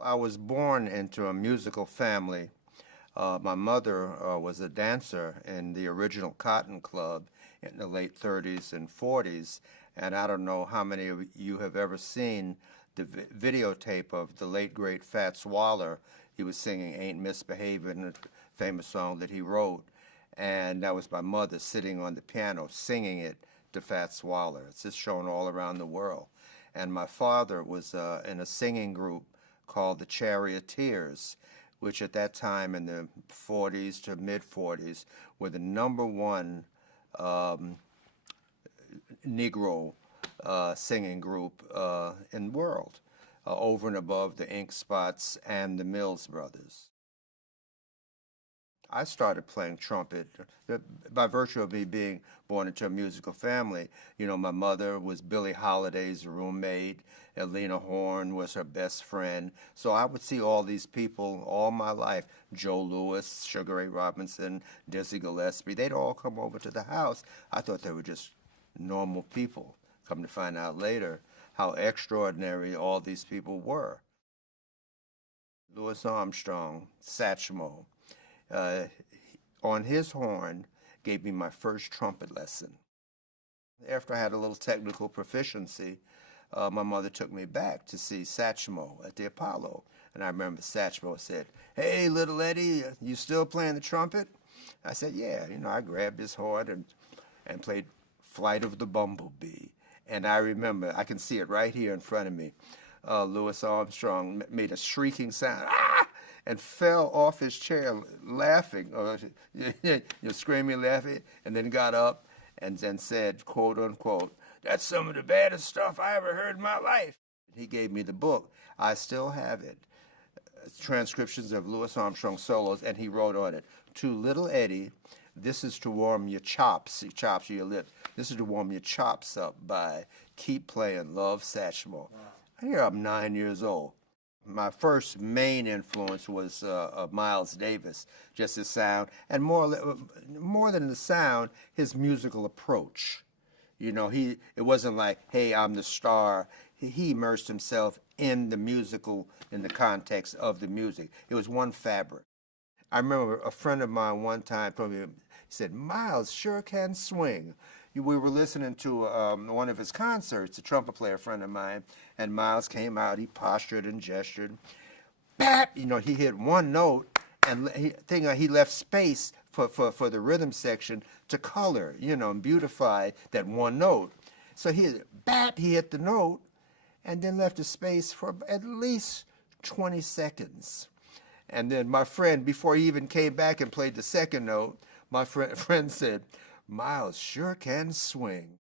I was born into a musical family. My mother was a dancer in the original Cotton Club in the late 30s and 40s, and I don't know how many of you have ever seen the videotape of the late great Fats Waller. He was singing "Ain't Misbehavin'," a famous song that he wrote, and that was my mother sitting on the piano singing it to Fats Waller. It's just shown all around the world. And my father was in a singing group called the Charioteers, which at that time in the 40s to mid 40s were the number one um, Negro singing group in the world, over and above the Ink Spots and the Mills Brothers. I started playing trumpet by virtue of me being born into a musical family. You know, my mother was Billie Holiday's roommate. Elena Horne was her best friend. So I would see all these people all my life. Joe Louis, Sugar Ray Robinson, Dizzy Gillespie. They'd all come over to the house. I thought they were just normal people. Come to find out later how extraordinary all these people were. Louis Armstrong, Satchmo, uh, on his horn gave me my first trumpet lesson. After I had a little technical proficiency, my mother took me back to see Satchmo at the Apollo. And I remember Satchmo said, "Hey, little Eddie, you still playing the trumpet?" I said, "Yeah." You know, I grabbed his horn and played Flight of the Bumblebee. And I remember, I can see it right here in front of me. Louis Armstrong made a shrieking sound. Ah! And fell off his chair laughing, or screaming, laughing, and then got up and then said, quote unquote, "That's some of the baddest stuff I ever heard in my life." He gave me the book. I still have it. Transcriptions of Louis Armstrong solos, and he wrote on it, "To little Eddie, this is to warm your chops, your lips. This is to warm your chops up by Keep Playing, Love, Satchmo." Wow. Here I'm 9 years old. My first main influence was Miles Davis, just his sound, and more than the sound, his musical approach. You know, it wasn't like, "Hey, I'm the star." He immersed himself in in the context of the music. It was one fabric. I remember a friend of mine one time told me, he said, "Miles sure can swing." We were listening to one of his concerts, a trumpet player friend of mine, and Miles came out, he postured and gestured. Bap! You know, he hit one note, and he left space for the rhythm section to color, you know, and beautify that one note. So he hit the note, and then left a space for at least 20 seconds. And then my friend, before he even came back and played the second note, my friend said, "Miles sure can swing."